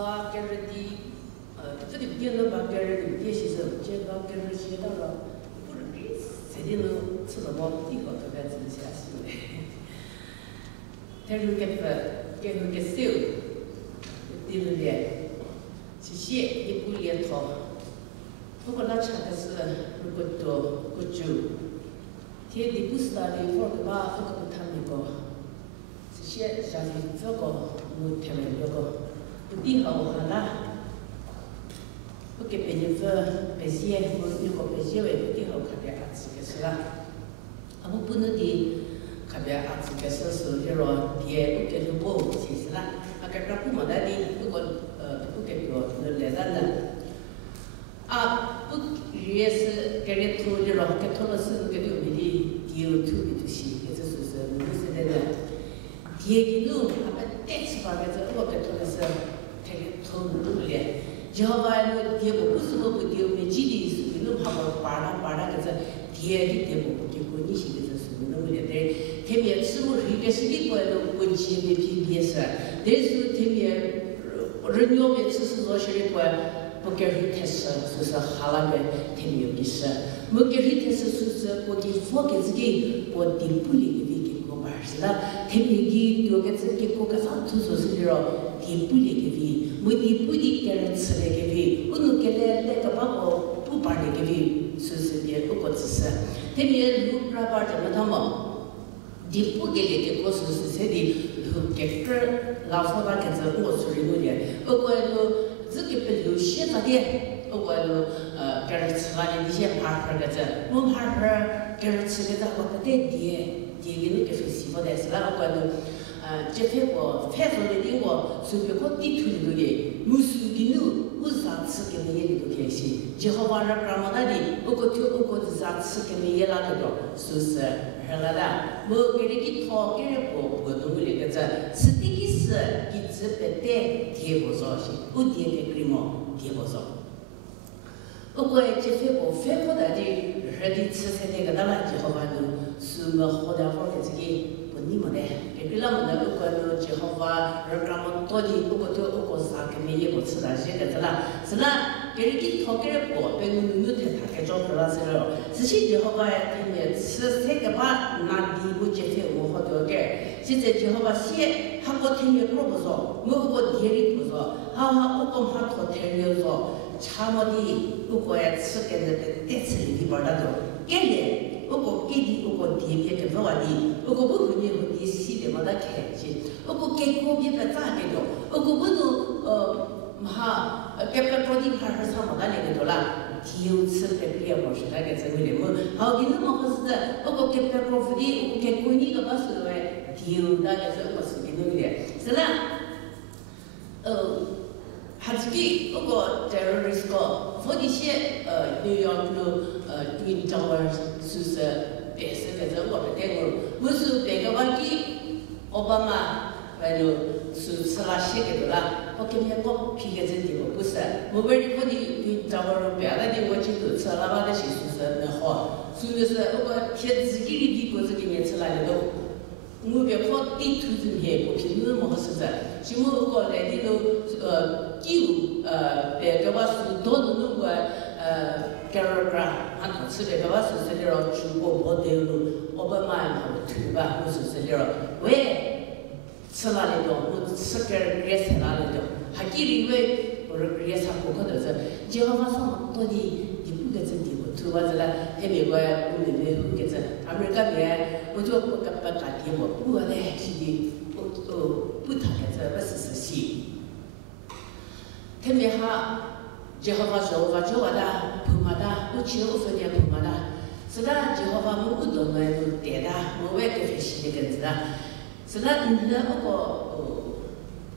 把给人的这里电脑把给人的电视上，这把给人写到了，不是给谁的能吃得饱，地高头该自己下去的。他说给手，对不对？这些一步一套，不过那查的是如果多不久，天地不是那里放个吧，放个他们个，这些像是这个我他们那个。不地好好啦，不给别人做别些，我那个别些为不地好看点儿子个是啦，啊不能的看点儿子个是那种爹不给就不其实啦，啊个个不么的不过不给个那来人的，啊不也是给人偷的了，给偷了是给留的丢偷的东西，这就是我们现在的爹给弄，他们带起把个这我给偷的是。偷不了，就好把那爹不是我不丢，没记得是给弄好个巴拉个子，爹的爹不给过你些个子是弄不了的，特别吃我一个是一个人过节的偏偏是，但是特别人家别吃是做些的过，不给人太少，说是哈拉的特别有意思，没给人太少说是我给放给自己，我顶不里的给过吧是啦，特别给多个自己过个上图说是了，顶不里的。我的不的给人吃那个味，我能给那个把我不把那个味，说是的不过只是，特别如那把怎么他么，你不给那个我说是谁的，给个老夫那个子我处理我的，我这个不留写着的，我给人吃完了，你先爬个子，我爬给人吃个子我不得的，给那个说媳妇的是啦，我这天我反正的我随便我地图里头的，我手机路我上次跟你也里头开心，就好把那干嘛那里，我是上次跟你也那个的，是不是？好了的，我给你一套给人我弄个那个子，是第一是一直不带贴不上去，我贴给给么贴不上。不过这天我反过来的，二的吃菜那个那了，就好把弄是我好点好的这个。你们呢？给那么那个关就好话，而咱们到底不过就我啥给你也不吃那些个子啦，是啦，给人一套给人过，被我太太给找回来是了，之前就好把今年吃三个把拿地我接受我好多个，现在就好把些，他我听见过不少，我店里不少，好我讲他头天里说，差么的，我也吃个那个带吃的地方那种，给人。我给的我店边跟不完的，我不和你和你洗的没得开心，我给个别的咋给的，我不能哈，给别个的还是差没得那个多啦，第次给别个是那个怎么的么？好给那么好是的，我给别个付的，我给过年个把是喂，第那个是我是给那个的，是啦，还是给我在那儿是个，或者些又要运动啊，是是别是个这我们这个，我是别个话给奥巴马，还有是吃那些个的啦，我跟人讲皮个真的我不是，我为了我的运动啊，别的的我就吃那把那些是是那好，所以是我贴自己的果子给你吃那个都。我别靠地图这边不平那么实在，就我过来的都别个话是多的那个给儿俺都吃别个话是这点儿中国跑对路，我把妈我推吧，我是这点儿喂吃哪里多，我吃点野菜哪里多，还给你喂我说野菜不可能是，就好把上到底。不个真的，我头发子了，还美国我妹妹个子，他们那边我就不干不干的我，我嘞是的，不谈个子不是实习，特别好，就好把手发就我的碰嘛的，我去我分点碰嘛的，是啦，就好把我不懂的都带的，我也给分析的个子啦，是啦，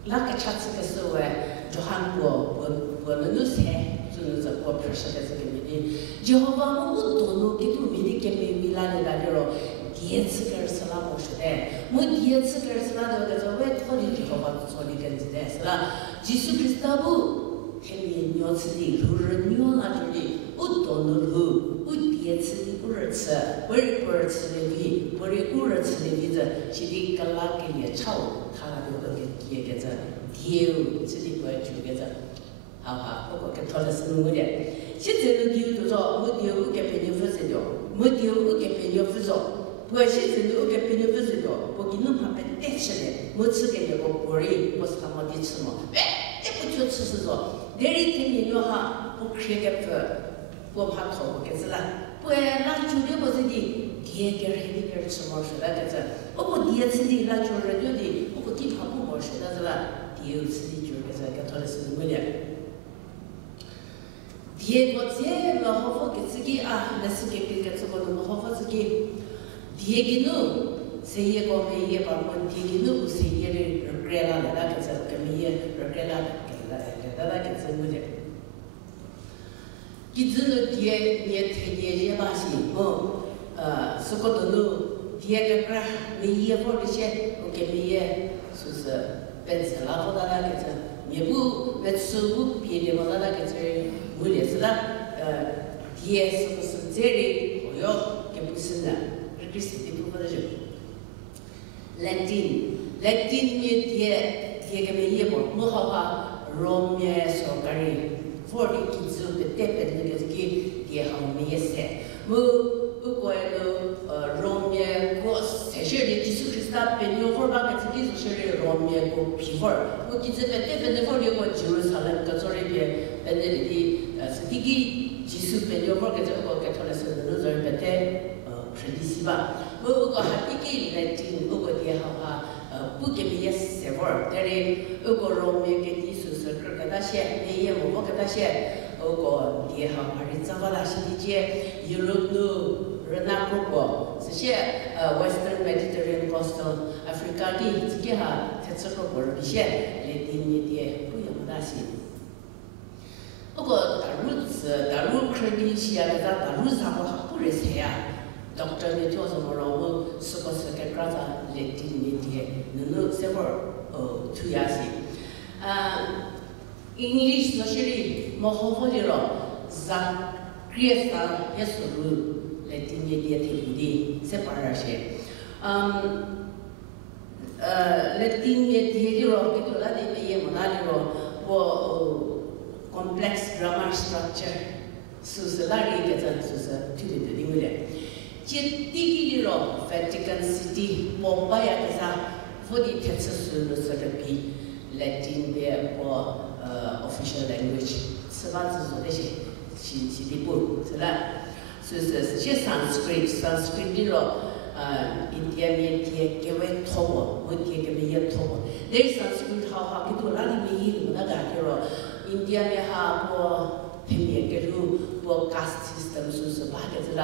那个吃这个时候哎，就韩国我那个菜。就是我平时的这个面的，就好把我多弄给都面的给妹妹那里那点了，第一次给儿吃那不是的，我第一次给儿吃那个在外头的就好把做的跟子的是啦，即使不知道不，他们鸟吃的，肉鸟那种的，我多弄肉，我第一次的不儿吃，不儿吃的味，不儿吃的味子，现在跟那个也炒，他那个给这。điều自己不要就个着，好吧？不过跟他的是我的，现在的điều多少，我điều给别人分析掉，我điều给别人分析，不过现在的给别人分析掉，我给侬旁边带起来，我吃给那个锅里，我是他妈的吃嘛，哎，不就吃是说，那里天天要哈，我开个饭，我怕头不给子了，不然那酒店不是的。第二天那个吃毛水了，这是。我第二次的那就是有的，我地方不毛水了是吧？第二次的就是这个，他的是什么的？第二个再不好好给自己啊，那是给这个那么好好自己。第二个呢，谁也搞没也把我第二个呢，谁也的改了那个是给没也改了，给了给什么的？其实呢，第二年天年也把些是个的呢，第二个没也好的些，我给没也说是本身拉不到那个是，也不那吃不别的嘛，那个是我也是啦，第二是不是这里我要给不是的，这是的部分的人。Latin 呢，第二个没也不，我好话罗面说个人。for the kids of the depend on the kid, how many say. Go Romia go, Session, Jesus Christ, and you forgot that it is Romia go before. Who gives it a depend for you go Jerusalem, Catholic, and the Stigi, Jesus, and you forget about Catholic, and Predisiba. Who go happy, letting over the book of yes, several. There is Ugo Romia get this. 那些没有我给那些，个也好，还是怎么那些的些，Europe 呢，人那个这些Western Mediterranean Coastal Africa 的这些哈，它这个国这些来定义的不一样那些。不过大陆可以些那个大陆上个好不认识呀，doctor 呢叫什么了？我是个是个啥子来定义的，能什么出亚些English socially, more hopefully, Zakriasa, yes, letting the separation. Letting the hero get to let the monadiro or complex grammar structure, Susalari gets to the Dimule. Jettigiro, Vatican City, Bombay, for the Texas therapy, Latin there for official language, 是吧？是说那些是的不，是啦。所以是些 Sanskrit 的咯，印第安面贴给为托我，我贴给为也托我。那 Sanskrit 好给多哪里没有那个的咯？印第安面哈我偏偏给路我 caste system 是吧？就是啦。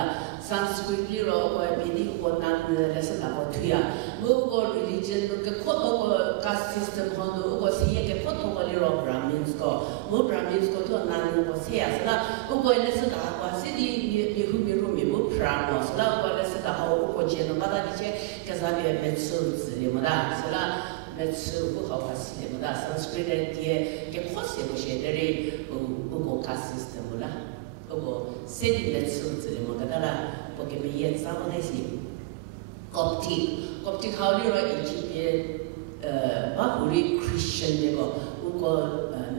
Sanskrit 的咯，我别的我难的是哪个推啊？我 religion 个我 caste system 好多，我是一个普通的咯 Brahmins 个，我 Brahmins 个都难我写是啦。我那是哪个？是的，你后面我 Brahmo 是啦，我那是哪个？我见到把他那些个啥的没吃字的么啦，是啦，没吃不好看是的么啦。Sanskrit 的个课写不写的嘞？我 caste system 啦。我设定的数字，我觉得啦，我给别人找那些 Coptic 好的了，以及包括的 Christian 那个，我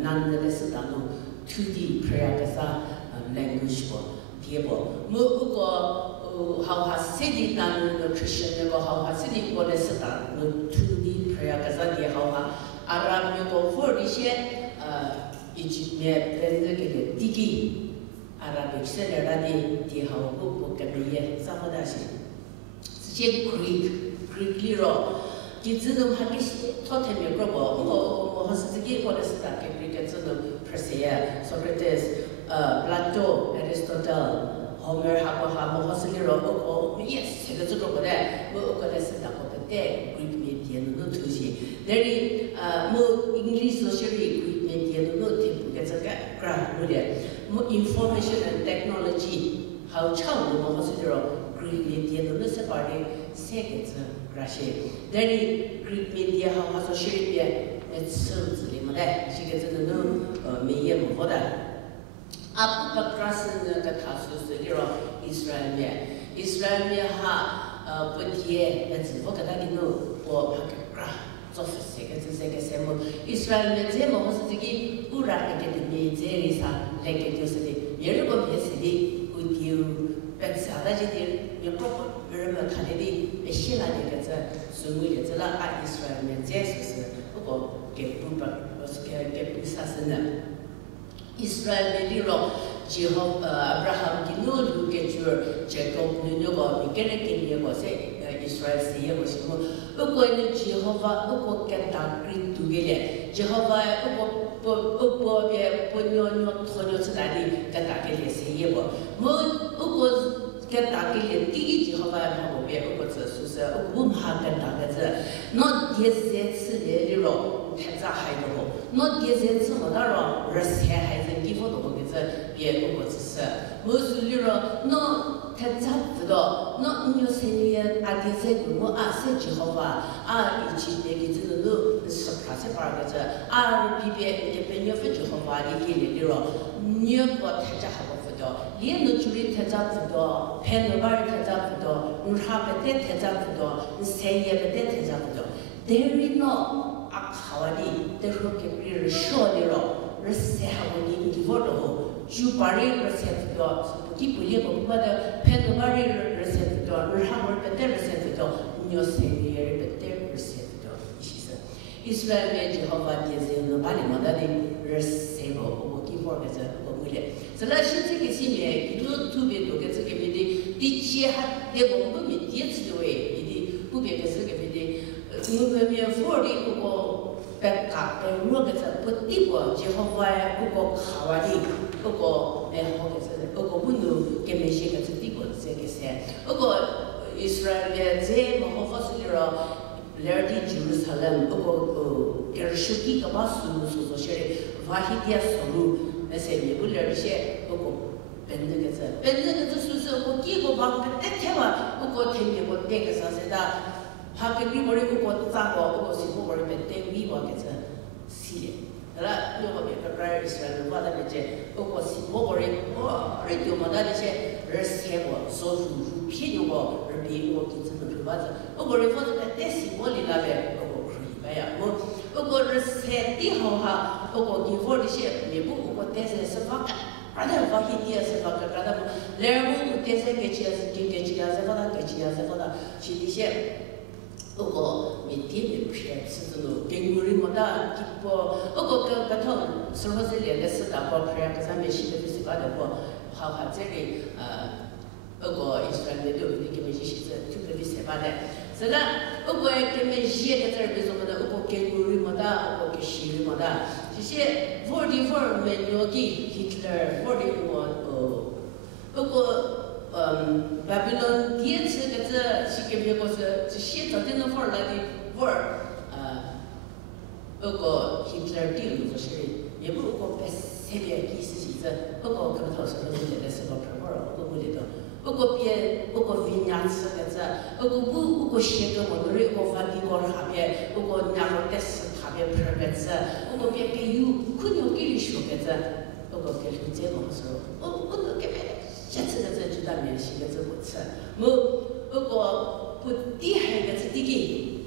男的是当中 2D prayer 个啥language 个，第二个，我好设定当中的 Christian 那个好设定我的是当中 2D prayer 个啥的好，Arab 那个 for 这些以及呢，别的个 DG。Arabic 是那里的好不跟别人怎么的是？这些 Greek 里咯，其实呢，还是昨天没过我还是自己或者是打给 Greek 这种 Persia, Socrates, Plato, Aristotle, Homer 还是里咯，我yes 这个不的，我觉得是哪个的 Greek 面点的东西，那里我 English socially Greek 面点的东西不跟这个 graph 不的。Information and technology, how child will consider Greek media the separate seconds, Rashi. Then Greek media, how associated it serves the Limade, she gets in the no medium for that. Up the class in the Catasus, the hero Israel, Israel, ha, but yeah, that's what I know, or 做实事个这个项目，以色列的这么是这个乌拉个的面这里上那个就是的，也如果别是的，会丢白啥的这点，也包括人们看的的，希腊的个这所谓的这啦，以色列的这就是不过给不把，不是给不杀生的，以色列的里头。之后，Abraham 的努力嘅主，这个那个每个人给你个些以色列事业个什么，如果你之后话，如果跟当地读嘅咧，之后话，如果别不鸟鸵鸟出来的，跟当地嘅事业个，如果跟当地嘅第一之后话，他我别如果这宿舍，我们还跟当个这，那第三次来的咯，太早还的咯，那第三次我那咯，二三还是地方多个这。别个只是，我是里了，那他咋不到？那你要3年啊，第3个我3几号吧？以前那个这个路18、18个这别你分几号吧？你给里了，你要他咋还不到？连那处理他咋不到？拍那玩意他咋不到？你还不得他咋不到？你3年不得他咋不到？但是呢，好的，但是给别人少的了，而3号你给我了。就把人儿才知道，不给不了，不把的拍到把人儿才知道，而他们不得儿才知道，你要3年人不得儿才知道，意思是，以色列之后把电视能把你们的23个我给我个这我回来，这那现在个里面，特别多个这个面的，的确还在我们面电视的位，的不别个这个面的，我们面服的那个。白卡，我个这不低过，之后话不过考完的，不过好个这，不过温度跟那些个是低过这个噻，不过以色列这么好发生的了，来的耶路撒冷，不过手机个把所写的，发现点收入，那些你不来些，不过本这个是我几个把不得太嘛，不过听见我这个啥子的。他跟你我的不过咋个，不过是我的本地美国个这系列，好了，如果别个来是我的那些，不过是我的就么的那些23个，收入便宜个，而比我给这个是啥子？不过人说这个但是我的那边不过可以吧呀，我不过23的好哈，不过给我那些也不过但是是发干。把那发现点是发干，干的，然后但是给钱是给钱是发的，给钱是发的，是那些。不过每天也不是吃这个，跟我们么的，不过个头生活在连个是大包片，个上面写的就是把那个好这里不过以色列都给们写的特别的写把的，是了，不过给们写的这儿为什么呢？不过跟我们么的，不过跟西人么的，这些我的我们要给Hitler，我的不过。巴比伦第一次个这是给别个是写着的那份儿来的味儿，不过希特勒第五就是也不过特别意思是这，不过跟头是那个来是个片味儿，不过里头，不过维纳斯个这，不过写个我那里个梵蒂冈下边，不过那个是下边片个这，不过别给有可能给你说个这，不过给你这么说，我都给别。下次个这就当面写个这个词，不过不低还个是低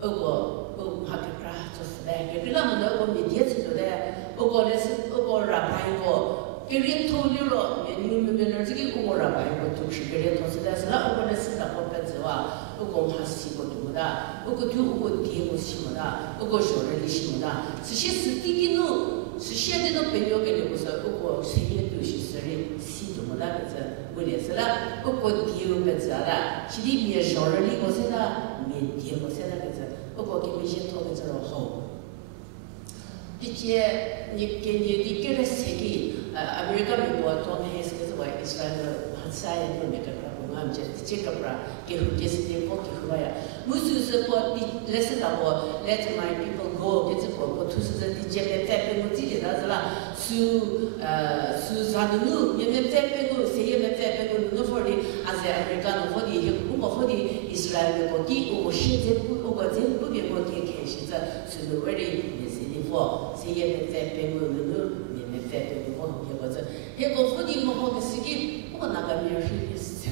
个，不过还个就是嘞，给那么多我们第一次做的，不过那是不过让办一个，给人投入了，你们那这个我让办一个都是给人投资的，是那我那是那个本子哇，不过还是个多的，不过不过第我什么的，不过学人的什么的，这些是低个喏，是现在的朋友给你不是，不过谁也都是是的。那个是，为了是啦，不过第二个是啦，是里面少了里个是啦，面第二个是那个是，不过给那些讨个这个好。而且你给了谁给？America 美国当还是个是为以色列很啥也没个个，我们这个不然给后给是点过给后呀。我就是说，来是那个 Let my people go， 这个我突是在这边在边我自己那是啦，是啥的路，也没在边我，谁也没在边我，那会儿的，还是 America 那会儿的，我会的以色列国地，我现在我这不别我给开始在，是那会儿的也是的话，谁也没在边我，也没在边我，也不是，那个会的我好个事情，我那个没有是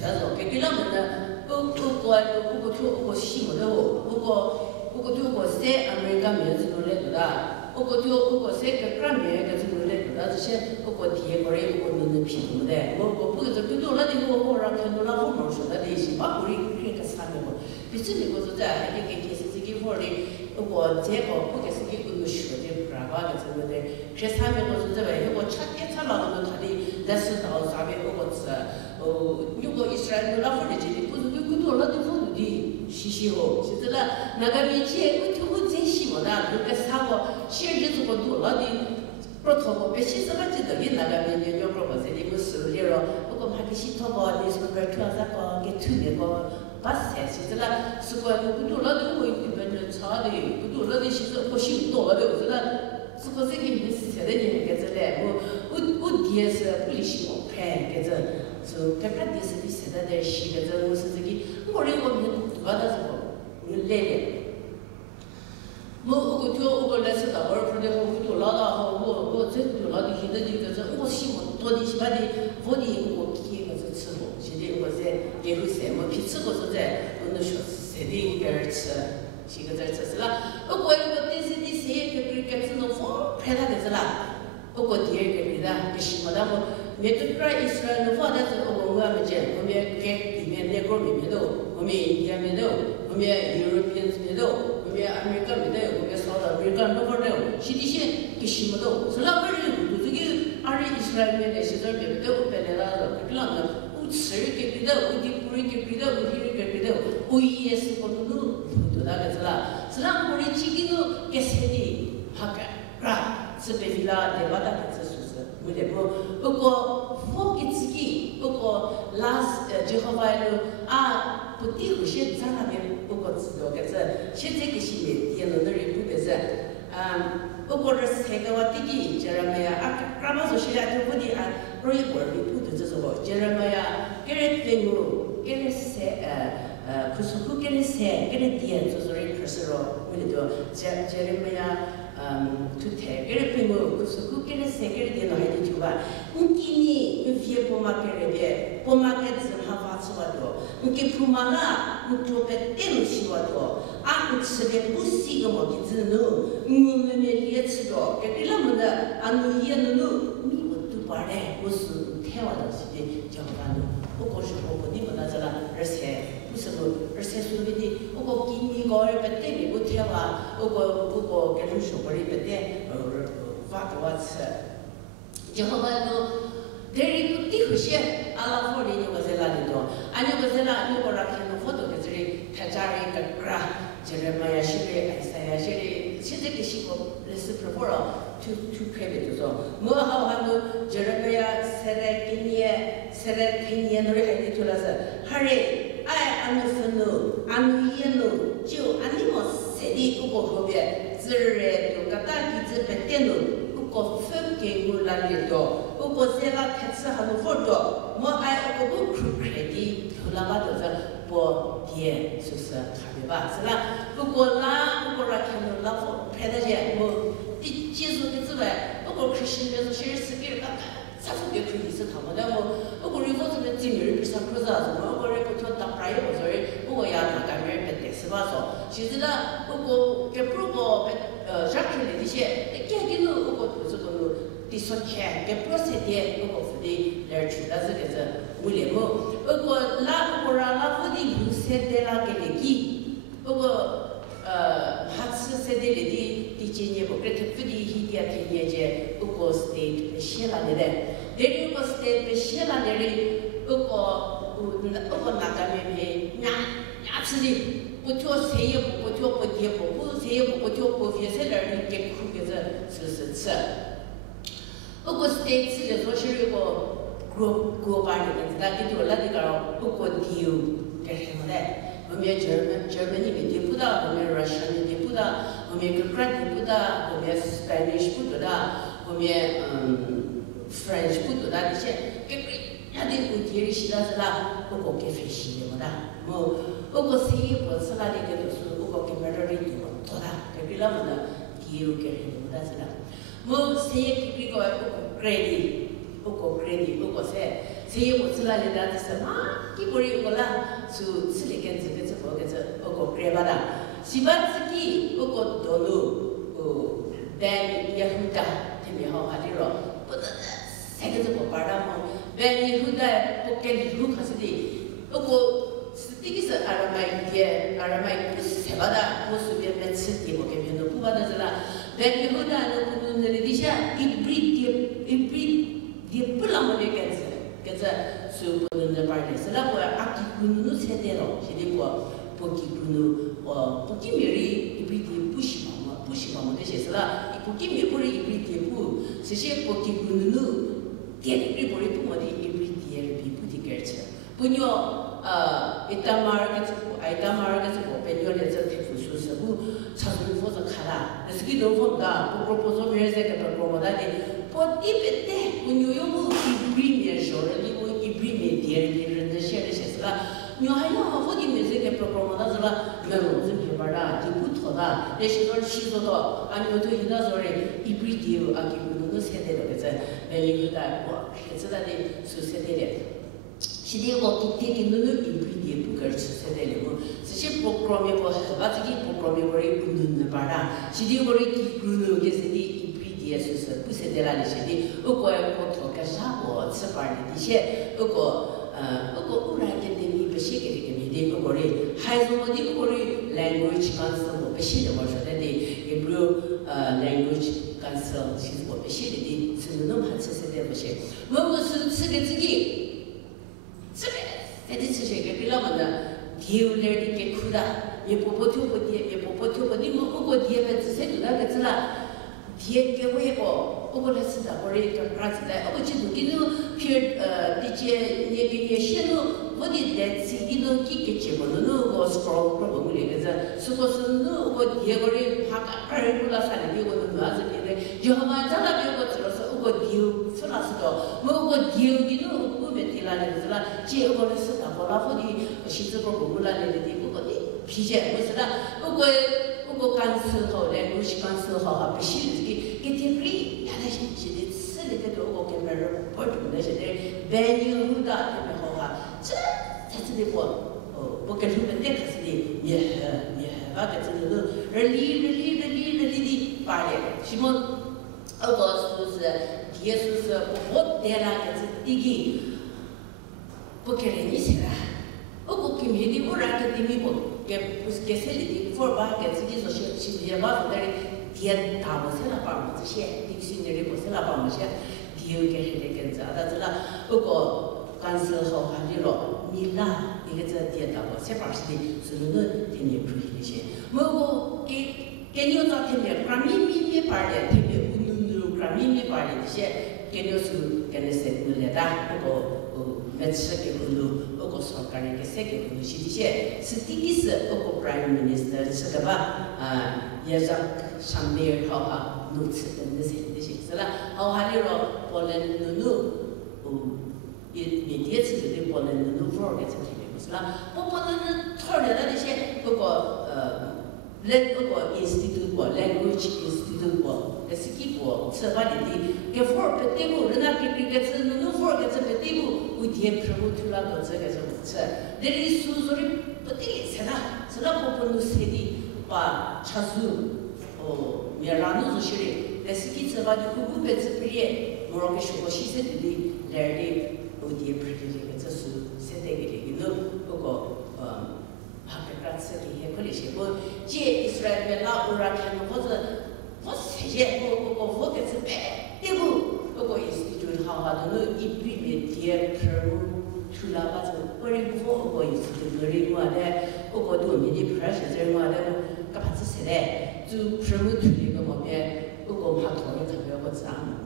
那种，给他们呢。不过西门的不过我在阿美加面子都来的，我在个干面个子都来的，这些我提过来我能批评的，我不是更多那的我让看到那后面说的那些，把我的那个啥的我，毕竟我是在还得给电视机给我的，我这个不给是给我们学的，不然话个什么的，这上面我是这位，我差点差老多他的来是到上面我吃，如果一说那份的这里，不是更多那的风的稀稀哦，现在那个面前我真希望的，那个啥个。现在如果多了的，不透过别些什么记得你那个面面叫个这里我手里了，不过还给洗头发，你说个穿啥个给穿那个把菜，现在啦，是个不多了的我一般就炒的，不多了的现在我修多的，是啦，是个这个没事菜的人给这来，我爹是不理喜欢拍给这，就刚刚电视里现在在洗给这，我是这个，我们多的是个来的。我来是到我这的，我就老大我这就老的现在就个是，我喜欢多的喜欢的，我的我给个是吃过，现在我在也会什么，平时我是在我那学谁的一个吃，几个在吃是啦。我电视的谁个这种风拍他个是啦，我第二个别的不喜欢他们，面对这一说的话，但是我们讲，我们给里面那个里面头，我们印度面头，我们European面头。我们阿美加没得，我们少了，美加没法得，西地些给西没得，是那个人都这个阿里伊斯兰面的，现在别的别来了，别啷个，我吃给别的，我的不给别的，我给别的，我也是不能都那个是啦，是那我的几个给谁的，好个，是别的啦，对吧？那个是说是，没得不过我给自己，不过就好话了啊。不地有些在那边不过知道个是，现在个些电脑那里不个是，不过这菜的话，弟弟叫什么呀？干嘛说现在就不的容易过的不的这种，叫什么呀？给人对我，给人菜可是不给人菜，给人点就是人可是咯，为了多叫什么呀？就太给人对我，可是不给人菜，给人点了还得就吧？你给你别不嘛给人的，不嘛给自己发出来多。你给铺嘛啦，你做别点西瓜多，你吃的不是一个毛病子喏，我们也吃着，给那么的，你也能你我都把嘞，我是台湾的时间叫啥呢？我告诉你们那是啦，而且不是而且说的我给你个别点我台湾，我给你说过的别点，发给我吃，就好办喏。这里不地些，阿拉夫里你我在哪里多？你我在哪？你我那看到佛都在这里，他家里个个，就是么呀，现在哎呀，现在个习惯，那是不好了，就开别就说，我好很多，就是么呀，现在今年那里还得做了是，还嘞，俺们分了，俺们也了，就俺你们谁的不过后边，自然就个大地子不点了。我分给我那里多，我在那开始还能好多，我我苦开的，后来嘛就是不点，就是差别吧，是啦。不过那看到那拍那些我的接触的之外，不过可惜就是现在是给那个，啥时候可以是他们的我如果这个经理比上课是什么，我不叫当白我所以我要那个没别的是吧说，其实呢，给不过上课的这些，给我这种的说钱，给不是的我付的来去的这个是为了么？让我的有些的那个的给，还是些的今年不给他付的一点的年纪，是的写了的嘞，那个是的写了的嘞，那个牙齿的。不叫谁也不叫不跌不谁也不叫不别在那里给苦给这是吃。不过是在吃的说是那个锅巴里面，那个就那个不过丢干什么的？我们Germany里面不到，我们 Russia 里面不到，我们 Ukraine 不到，我们 Spanish 不到，我们French 不到那些，那的问题是那是啦，不过给分析的么的，不过谁也不是那里的，就是不过给别人的多大，给那么的丢给人么的是啦，谁也给个不过 credit， 不过谁也不知道人家是什么，给不了个啦，就吃的跟这个不过 credit 吧的， 시바츠기 그거 도로 벤 예후다 되면 하리로 세계적으로 말하면 벤 예후다 복겐 루 가서디 그거 스티기스 아라마이 세바다 모습에 매치 디모게면 부바다잖아 벤 예후다는 그분들이 디샤 이브리 불라모리겠어 그래서 수분을 발견해서 뭐야 아기 군노 세대로 시리고 보기 군노 보기 미리 이브리 부시마 되셔서라 보기 미리 이브리 부 사실 보기 군노 디에리 보리 부모디 이브리 디에리 비부디게르쳐 분요 이따마르게고 아이따마르게고 베뇨레서 대부수서고 차들고서 가라 그래서 기도 본다 프로포즈 베르세가 프로모다디 포티베테 분요요 이브리 저를 이브리 디에리 셔르셔서라 묘하여 어디 메시게 프로그램하다서라 면은 개발다 디부터다 대신을 시도도 아니면 또 이다서리 이브리디오 아기부는 세대로 그래서 매일다 뭐 해서다니 수세대래 시대고 기대기 눈을 이브리디오 부걸 세대래고 사실 프로그램에 뭐 아직이 프로그램에 거리 붙는 바라 시대고리 기구는 게서디 이브리디오 수세 부세대라는 시대 어거에 고토가 사고 스파르 디셰 어거 우라게 되니 베시게 되니 거리 하이즈모디 거리 language council 베시데 버셔데디 이브루 language council 시고 베시데디 스는 한세세데 버시 뭐무슨 쓰게지기 쓰게 쓰게 빌라만다 디울레디게 쿠다 예포포토보디 뭐고 디에베 세두다 그랬라 디에게 왜고 오버레스다 거리 프라치다 어찌도 기도 피어 디제 예비에 신호 어디 대지 기도 기계체보는 거 스크롤 프로그램이 그래서 수고스는 거 디에거리 파가르불라 살리고는 맞으는데 여마 잘라비고 들어서 거 디우 쓰라서도 뭐고 디우기도 우베티라는 거라 제거레스다 보라보디 시즈고 보물라는데 그거디 비제 무슨라 그거 간스호 랭귀지 간스호가 비실기 게티프리 야다시 시디 쓰리게도 오고 개별로 벌도내시데 베뉴후다 때문에 호가 자체되고 뭐게 주면 때 가서니 예 와가지고 릴리 바래 시몬 어거스투스 예수스 못 대라게지 이기 뭐게레니 세라 어고 김이디 오라게 디미고 que se le forma que se hizo si lleva de 10 tabos se la vamos a hacer diccionario pues la vamos a hacer dio que se le queda da ugo cancel ho haliro mila 이게 저 10 tabos se parti 수는 되게 불리시 뭐고 개념자 때문에 그라미미 parle 때문에 운운으로 그라미미 parle 이제 개념수 개념세 늘려다 그거 매치게 군도 सरकार के सेके निशिदिशे स्टिकिस ओको prime minister सदबा यजक शामेर हाहा नुत्स तनसे दिशिसला हाहालिरो पोलैंड नुनु इमीडिएट से पोलैंड नुनु फ्लोर के चले उसला पोपोलन थोड़े दिशे ओको लेट ओको इंस्टीट्यूट को लैंग्वेज इंस्टीट्यूट को एसकी को सवालिदी के फोर पेटेगो रना के नुनु फोर के पेटेगो उदिए प्रभुतुला तो जगह 내리 수소리 어떻게 세나 보는 세디 바 차수 미라노 소시리 레스키 저바디 구구베츠 프리에 뭐라고 쇼고 시세들이 레디 어디에 프리게 저수 세대기리기도 그거 하크라츠기 해콜리시 뭐제 이스라엘 라우라케노 거저 세제 그거 호게츠 빼고 그거 인스티튜트 하와도는 이비메 디에 프로 출라가서 버리고 오고 있을 그리고 안에 오고도 미리 프레셔를 뭐하는 까파스 세대 주 프로모 틀리고 뭐에 오고 파토를 가벼워 자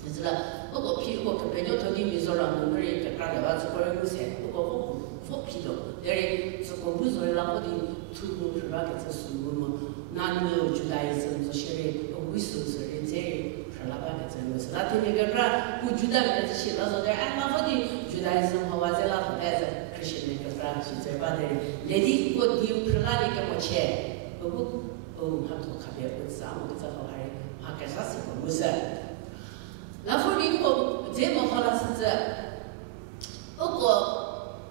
그래서 오고 피고 그 배뇨토기 미소라는 거를 까다가 버리고 세 오고 포피도 내리 저거 무슨 라고디 투고 프라게서 수고 뭐 나는 주다이즘 소시리 위스스를 제 라바가 저는 라틴이가 그 주다가 시라서 there 아마디 주다이즘 하와젤라 해서 크리스천의 프랑스 제바데 레디 고 디우 프라리가 뭐체 그거 하도 가벼워 싸움 그래서 하래 하게사스 무슨 나포리고 제모 하라스자 오고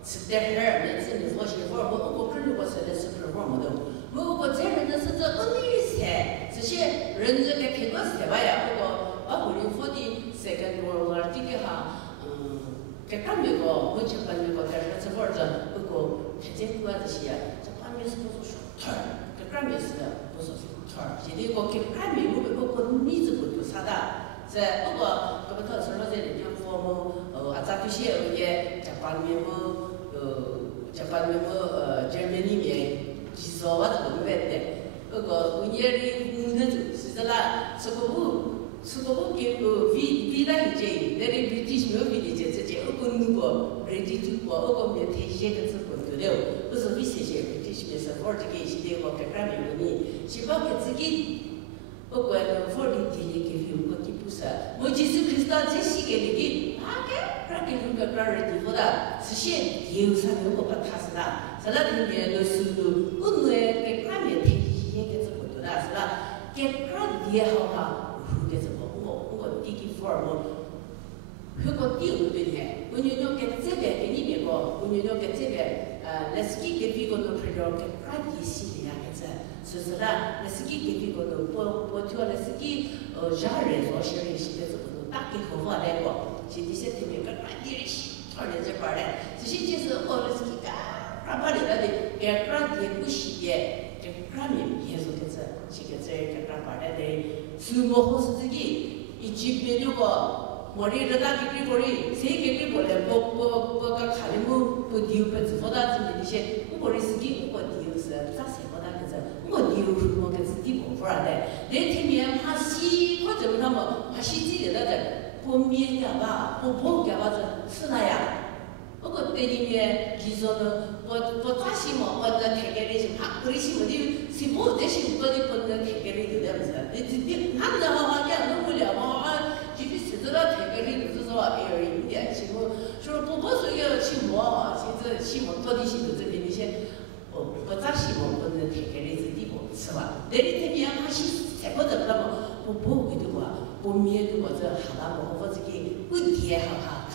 스테her 맨스 소시 포 오고 그리고 서데스 프로그램도 不过这人的是这恩义噻，这些人这个开个噻吧呀，不过我后来说的这个我这个哈，这干那个我就把那个在这块儿的不过他这个这些，这干面是不是头儿，这干面是不是头儿，现在我给干面我个米子不就啥的，这不过这不到时候在人家说么咋这些也这干面么这干面么这面里面。其实我是不明白的，那个我年里那种是的啦，这个我给未来一届，那里比地球比的这我跟那个人家中国那个面太些个子不对了，不是为这些地球是玩这个现在我给干没问题，希望给自己，我管那玩的地里给有个地不是，我就是知道这些个里啊个，那给有个干人地不的，这些有啥有我把它是啦。是啦，里面都是我们给干面太些个子不对啦，是啦，给干也好哈，个子我第一份我，那个第五对呢，我娘给这边给你别个，我娘给这边那是给别个都配着给干的系列个子，是啦，那是给别个都我挑那是给家人做些的系列子不打给客户来过，现在些特别个干的些，他这块嘞，这些就是我那是给干。把里头的给干的不洗的，这干面也是个子，这个这个干把来的，什么好是自己，一级别那个，我哩这大给过哩，谁给过来，我个看的不丢不知道他怎么的些，我哩自己我丢是咋谁不大个子，我丢我个自己不法的，那天面怕洗，我怎么他们怕洗自己的在不面呀吧，不碰呀吧是那样。我个对里面，其实呢，我咋洗嘛？我那太监里是怕，不里洗我的，是不这些我的不能太监里头的不是？你他们好像弄不了嘛，就是实在了太监里头是说有点起码说不说要起码，现在起码到底是头这边那些，不咋洗嘛，不能太监里子地步是吧？那里头面他洗才不得了嘛，不会的话，不面的话这好了嘛，我这个问题好哈。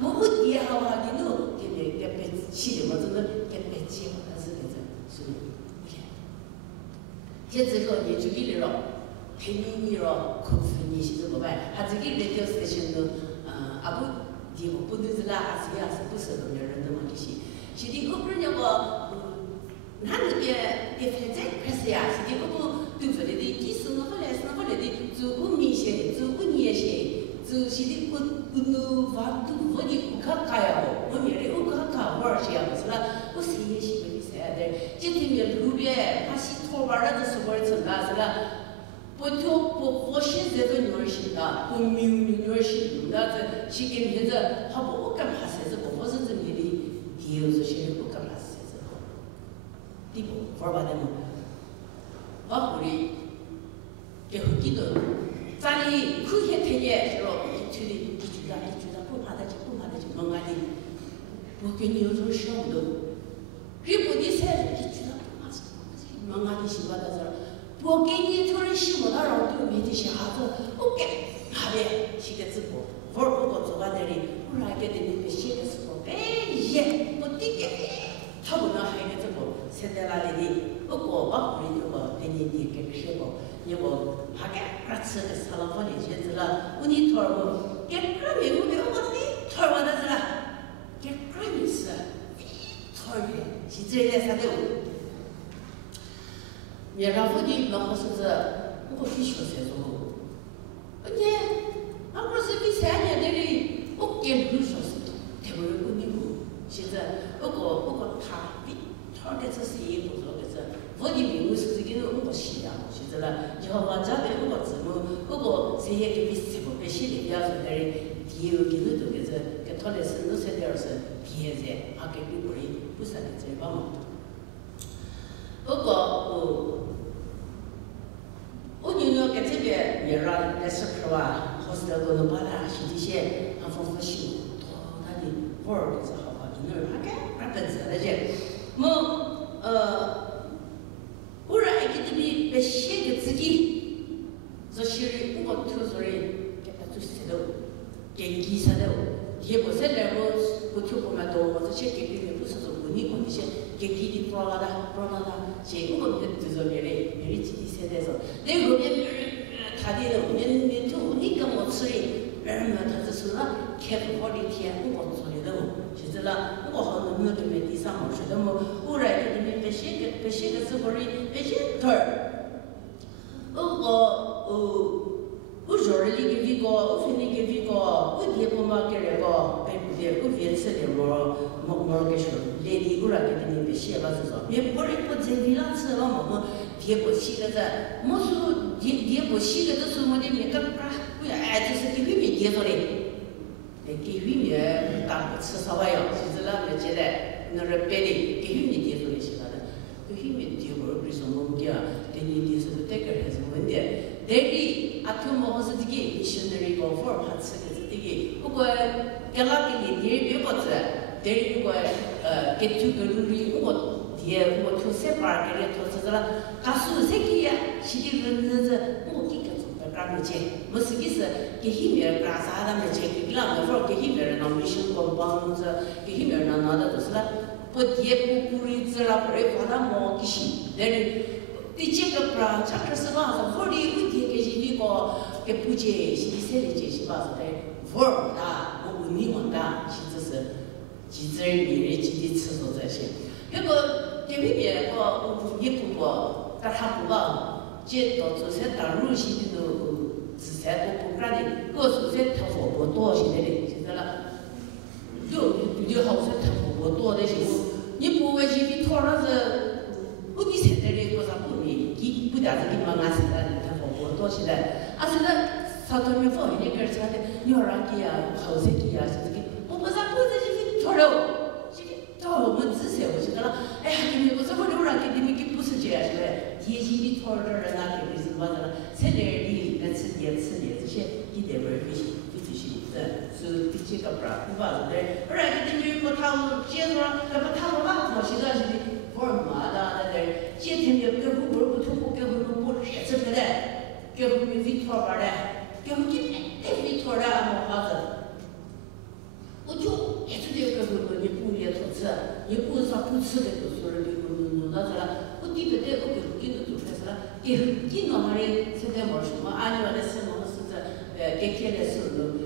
我不也好啊，你弄给别气的，我真的给别气，但是那个是不行。现在这个研究里了，陪你了，可是你现在不办，他这个人就是现在不，地方不都是啦，是呀，是不是那人的嘛这些？现在我不是那个，他那边也反正开始呀，现在我不都说的，你生活来的，做5年些，做5年些。就现在我房都我的不可干呀，我原来我可干玩些样子啦，我谁也喜欢的啥的，今天面路边，他洗拖把那都是玩成啦是啦，不现在的女儿行的，不没有女儿行，那这去跟别人，他不干嘛啥子，不是这里的，就是现在不干嘛啥子，第不玩吧的嘛，我后来给后几个。咱哩可以听见，是咯，觉得你觉得不怕他就蒙俺的，我跟你有种想不到，如果你才你觉得不怕是蒙俺的习惯在这儿，我给你突然洗不到让对面的小孩子，我给哪边写个字幕，玩不过做完那里，我让给你们写个字幕，耶，我第一个，他不能还有个字幕，现在那里的，不过我后来就我给你给写过。因为他给吃的吃了好点些子了，我你托儿我给二米我给我你托儿我的是了，给二米是托儿的，是这类啥的。面上附近那好是不是？我必须才做。你，俺不是比3年那里我给6小时，特别我你不，现在不过他比他给这是一工作给这，我的名是这个我写呀。是了，以后我这边我字幕，我这些给全部被写的，要是在第二给那都给这，给他的是60点是别人，他给别人不是的这帮嘛。我娘给这边面上来是可吧，好是那个能把它写这些，他丰富修，多他的玩儿的是好好，你那他给本子那些，忽然给这里别写个自己，这写的我偷出来，给他做石头，给泥石头，也不是来我偷不蛮多，我这些给别人不是说你管这些，给的不拉的，结果就是别人自己现在说，那后面他的人就你跟我吃的，人们他是说了，开不好的天，我做的都，其实啦，我好多没对面第三毛说的么，后来给你们别写个字过的，别写头儿，我说的那个那个，我分那个那个，我爹不嘛给那个，我别吃的我给说，来的过来给你别写吧，是说，别不是不在地上吃了么，爹不写个在，我说爹不写个就是我的那个哎，就是给后面爹做的，给后面当吃啥玩意儿，其实那没记得，那是别的，给后面爹做的写的，给后面爹我为什么我讲，给你爹是不这个还是问题？但是啊，听我是这个，你现在那个福尔帕吃的是这个，不过给那个你爹别不吃，但是如果给这个路里我爹我从三班给你投资了，他说这个呀，是的日子我给个做的干没钱，我是个是给后面干啥的没钱，给那个福给后面人那没生活帮着，给后面人拿的就是了，我爹不日子了，不然把他忙的心，但是。对这个不然，这个是嘛是福利问题，给是那个给不接，是的谁的接是嘛是的，福尔大，我问你问大，其实是几只米的几的吃素这些，那个这里面我也不过，但他不吧，这到这些大陆系的都自产都不干的，各处在他活不多现在的，现在了，就好像他活不多的时候，你不会去你拖那是。我你现在的多少不明，你不但是你妈妈现在他活多起来，现在上头面放一个人家的牛肉鸡啊、后生鸡啊，是这个，我不是就是拖肉，这个到我们之前我觉得了，哎呀，你们我这么牛肉给你们给不是这样子的，天气的拖肉人啊，给你什么的，现在你能吃点这些一点味儿不行，不这些是这个不然不吧是的，不然给你们不讨接着，要不讨那讨现在是的。福尔马的那今天就给后边不通过，给后边不热这个的，给后面肥托儿的，给后面肥托儿的没法子。我就一直就给后面你不也多吃，你不是说不吃的就说了给后面弄到这了，我对不对？我给后面都做开始了，给给弄下来现在没什么，按照那什么是这给开的时候，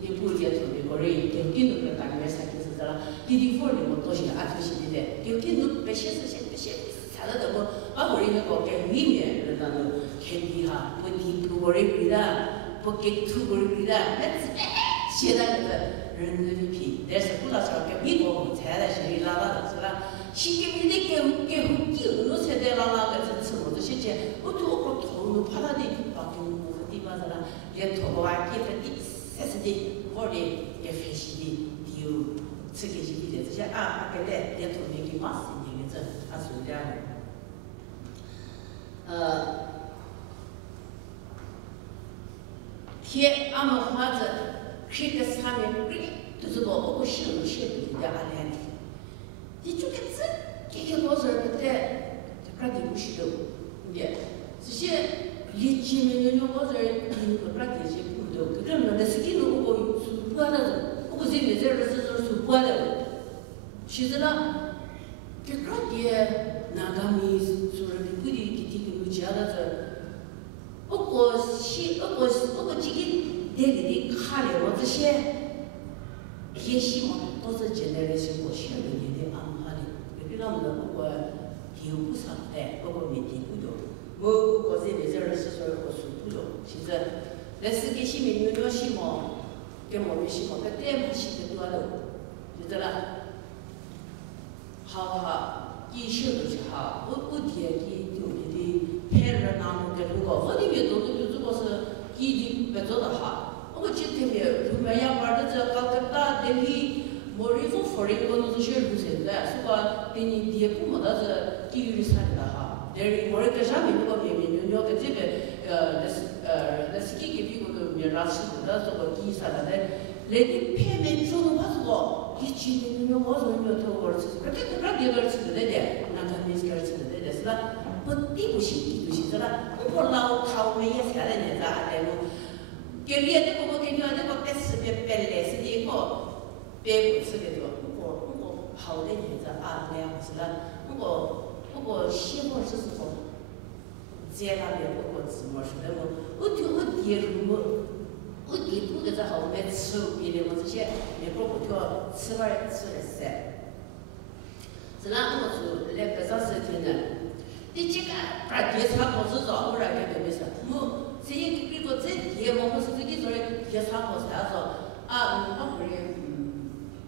你不也做的，或者给后面弄个大概啥就是这了，给的福利我多些，按照现在的，给后面弄别些事情。查到这个，我那个给里面那种看的哈，不地不过来归的，不给土过来归的，现在那个人民币，但是不知道说给美国不拆了，现在拉到就是了，新给你的给我才在拉个政策，我这些钱，我都我投入怕他的把给我地方是了，连投个啊，给分的30的，或者也分析的，有这个些的这些给来连投那个80年的这，是这样的。天，俺们花子开个上面都是我写的的阿兰的，你就个字，这个老师不带，这个不是的，对，这些一见面就老师，你不把这些不懂，这人那是给我书包的，我这边这是书包的，其实呢，这个的那个米说的不的。这样子，我这个那里的卡里我这些，也希望都是简单的生活学问的安排的，别让我们丢不上来，没丢不着。我这边这是说我说不着，其实那是给些民众希望，跟我们希望跟对方希望多了，就这了。好，以前都是好，我天给有的。拍了那么个如果我里面都如果是一定不做的好，我今天的后面要玩的这搞个大的里，莫里夫福利我都是学路线的，是吧？给你爹不么的是给予啥的哈？但是我这上面那个面个这个那是给比我的面拉起的这个底啥的，那你拍面说话是个，你今天我说你头我吃，这第二吃的那他没事吃的是吧？我地不行，地不行，是吧？我老头没也下来呢，咋的？我给你那个，我给你那个白吃的白来是的，我白不吃的多，我好的日子，啊那样是了，不过写过是说，在那边不过字幕是的我爹我爹不给在后面吃别的我这些那个不条吃完吃了噻，是那我做2个小时天的，你这个把爹差不多找我来给没事，我这个这爹我是这个做的爹差不多才说啊我不是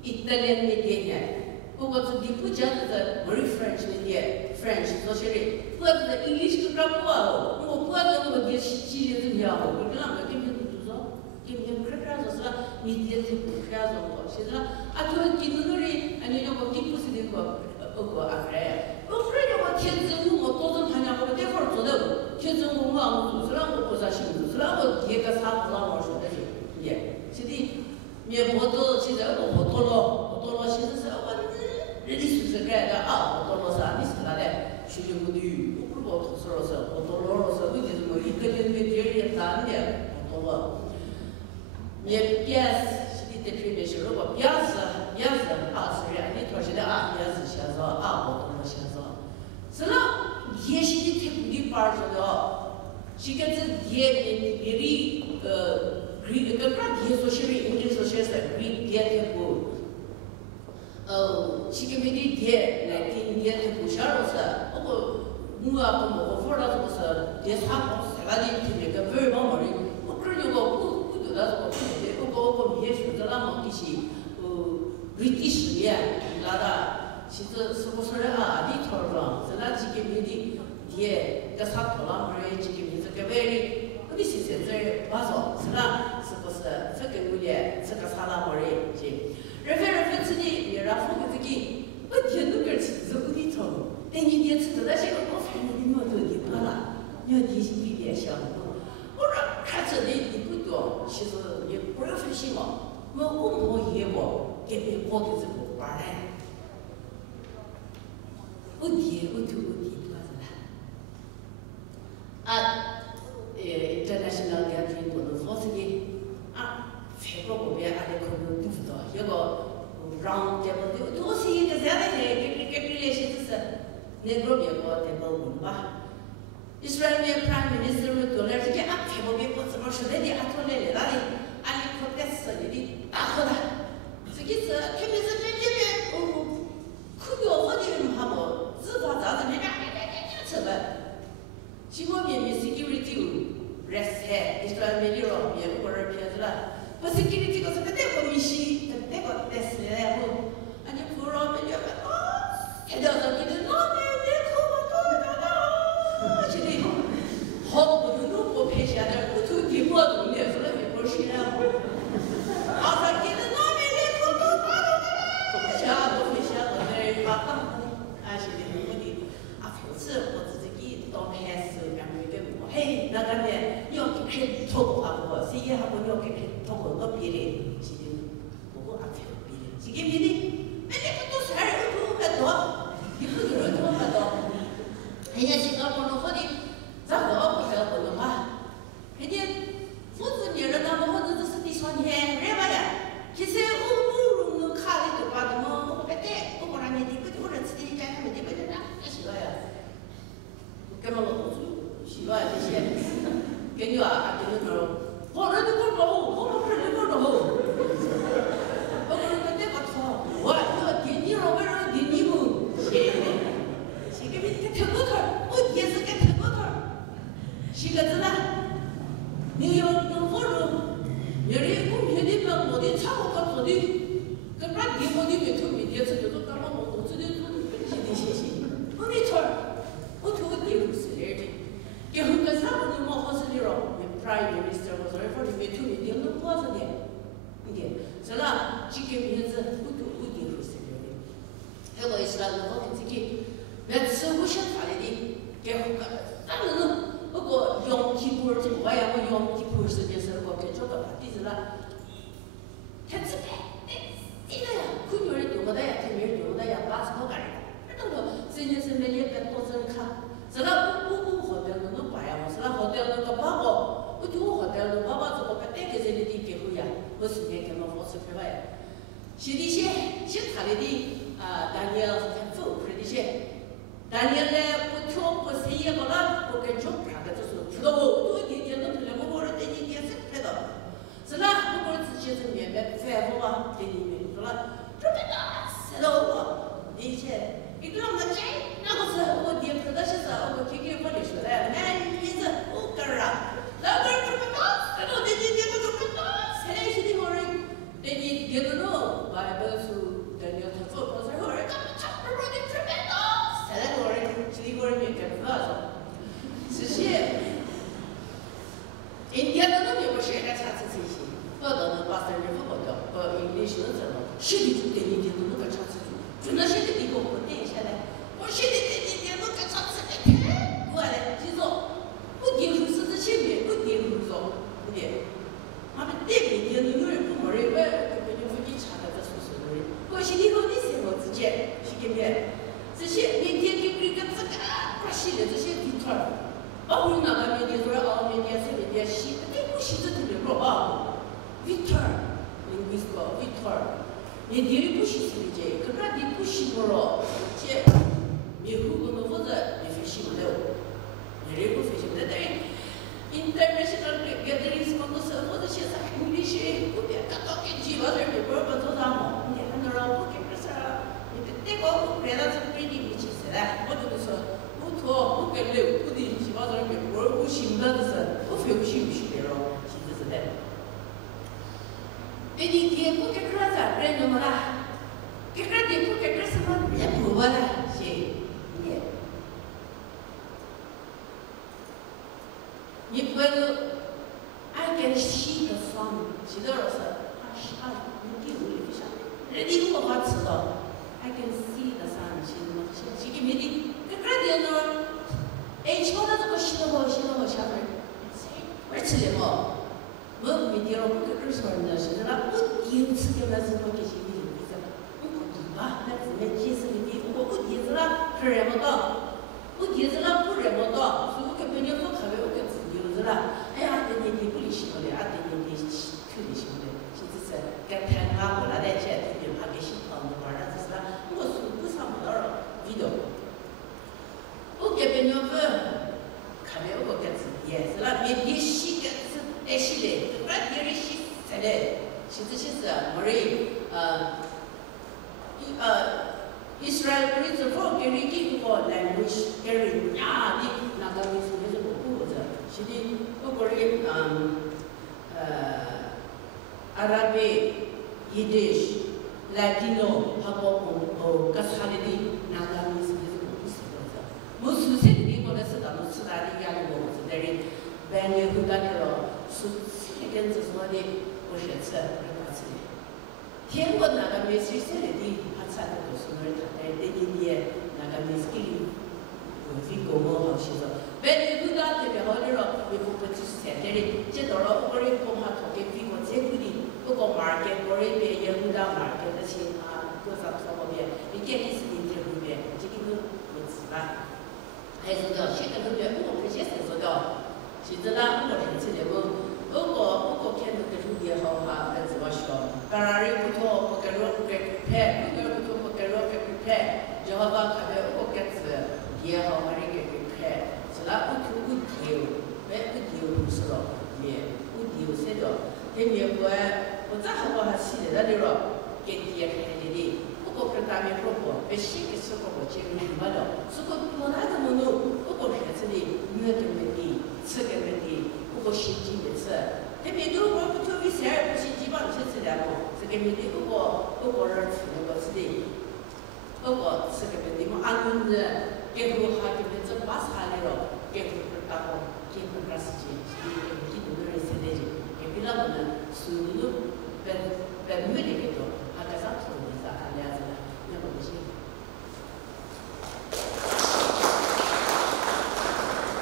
意大利的爹。不过是你不讲是 very French 的点 French 做起来，不是 English 都搞不好，我不知道我的记忆怎么样，我跟那个跟别人多少，跟别人看看就是啦，你爹是不看着我，现在啊，就今天那里，你那个你不是那个阿克莱，我不是我天真我多种盘讲，我这会儿做的，天真我做是让我不啥心思，是让我爹个啥不让我说的是，也，现在面包都现在我多了，现在是我。人家宿舍改的啊，我到了啥？你是哪的？学的我的语，我不知道读书了是，我到了是，为什么一个人的第二年3年，我到了。也表示是你的特别是，如果表示20元，你同学的啊，表示先说啊，我到了先说。是了，也是你特别的班说的哦，这个是别的个别所学的，英语所学是别的不。这个没得爹来给爹的不晓得是，不过我不服了，就是爹差不多那里那个本帮忙的，我不是那个我觉得我我没学着那么这些British 面那个，其实是不是啊？里头上是那几个没得爹个差不多那么几个名字个外的，我的现在这话说是那是不是这个我也这个差那么的些。人吃的，别让父母自己，我天都给吃这个里头，但你爹吃的那些我反正你我都听不了，你要提醒你别想我说看这里你不多，其实也不要分析嘛，我也我给别我的这个班来，我爹多少子啊，international 的最多的说是的啊。全国各地啊，可能都知道，一个让这个都是一个这样的给那些就是那个美国这个文吧。Israeli Prime Minister 做了这个啊，全部美国怎么说的啊，从那里那里，啊，你可得是你大河的，这个是特别是这边可要好的他们执法咋子那个什么，新闻面 security rest head Israeli 了，美国人骗子了。不是给你这个是个那个明星，那个但是呢，俺就不让人家啊，现在这给你哪里没口嘛，现在好不容易我拍下来，我头给我弄的，说了没过去啊，啊，他给你哪里没口下都没下到这把当啊，现在我的啊，平时我自己当拍摄，俺们给我嘿那个呢，要给拍拖啊不，谁也还不要给拍。我个别的，是的，我还别的，是给别的，那个都是还是多很多，以后有人多很多。人家新加坡人好的，咱我不晓得嘛，人家父子女人那么好的都是地上年，人吧呀，其实我能看的对吧？怎么我不对，我让你的，我这自己家他们的不对啦，那是吧呀？干嘛我是吧？这些，跟着啊，跟着说。我这都不懂，我不是不懂，我这个错，我听你说，我说听你们，是个特个头，我也是个特个头，是个子啦，你要能活着，原来我们的我的差不多做的，跟俺爹我的没头没爹，这就是干嘛我这里做的谢，我没错，我头个爹不是来的，以后个啥我都没好事的了。Prime Minister 我说的话里面特别点能多少点，一点，是啦，这个名字我定出是的，还有是啦，我们自己，那吃我想法的，给我个，当然了，我个羊皮布这个玩意儿，我羊皮布是就是我给做个地是啦，他这这个呀，可有人用不到呀，他没人用不到呀，80多个人，那个真的是每100多张卡，是啦，我好点能办呀，是啦，好点那个爸爸。我就好歹了，爸爸这个不带给人的结婚呀，我是那个么方式开发呀。现在先谈的啊，当年但原来不挑不谁也不了，我跟就看个就是知道我多年年都不了，我对你年是看到，是啦，我自己是面白反复啊，对你们说了，这个的，是了我，以前一个么子，那个时候我爹不知道是啥，我天天我就说嘞，哎，女子我干啊，那个这个的，这个对你我就不懂，现在是的我人，对你爹个喽，外边是对你他做不是我人，差不多的准备到，现在我人，这里我人也跟不上，这些。今天的农民不是该查这些，不能把生日不搞掉，应该是怎么？谁的就对你点都能查这些，就那些的地方不点下来，我现在对你点都该查这个太过来，记住，不点数是前面，不点数说不点，他们点没点，有人不没人，我就自己查的这是什么人？我心里头的时候之间是给面，这些明天给这个关系的这些地团。哦，那个明天说哦，明天是明天西，对不西这特别不好。Victor， 你为什么 Victor？ 明天不西是理解，可是你不西不了，这你后果呢？或者你非西不了，你这个非西不了对。International gatherings 公司或者现在你那些不别看到跟几万人没不不做啥嘛？你看到了不给不是？你这个不别到这个对你其实嘞，我就是说。我跟了不的，基本上我信的是，我非不信的了，其实是的。你天不给个啥，人家么啦？给个地不给个什么也不完了，行，你不能，I can see the sun， 记得了是，你给我留下，人家如果把知道 ，I can see the sun， 其实么？其实没的。这点呢，哎，瞧到这个洗了好下面，而且么，我没点了，我跟说呢，是那我第一次给那是我给心里的意思，我不懂啊，那字面解释的我第一次了，不认不到，我第一次了不认不到，所以我跟别人不看我跟自己就是了，哎呀，对你不理性的，啊对你口理性的，其实是跟谈话过来的钱，对别怕给心疼的玩儿，就是了，我说不上不到了，味道。我给别人问，看来我个字也是了，别洗个字爱洗嘞，那别人洗才嘞，其实是我认Israel principle 给你给个 language 给人呀的那个意思就是我不着，是的，我个人Arabic、Yiddish、Latino 还包括各啥的那个意思就是我不是个着。我熟悉的地方呢是咱们吃大的家里我是在这半年后干的了，是跟着说的我学吃来打吃的。天国那个美食设的他产的都是那儿他在印尼那个美食里，我非国我好些说，半年后干特别好的了，我不就是在这里，接到了我的公哈头给非国这个的，不过market我这边也不到market的钱啊，多少方面，你见你是你这边，这个都不知道。还是叫现在都叫我们现在说叫，其实呢，我认识的我看到这种也好哈，还是我说，当然人不错，不跟我不跟拍，不跟不错不跟我跟拍，然后吧，看到我跟子也好，还是跟拍，是啦，我丢，没我丢不是了，也我丢谁了，这面关我咋还我还记得那里了，跟爹看的的。我跟他们说过，别写个时候我接你什么了，如果我那个么弄，我孩子的约个问题，吃个问题，我心情的吃，他们都我不就为啥不心情嘛，就是这样嘛，这个问题我人吃那个吃的，我吃个问题嘛，俺们的给我哈给们这把啥来了，给我打过，给我干事情，给我人生的人，给别人呢，所有。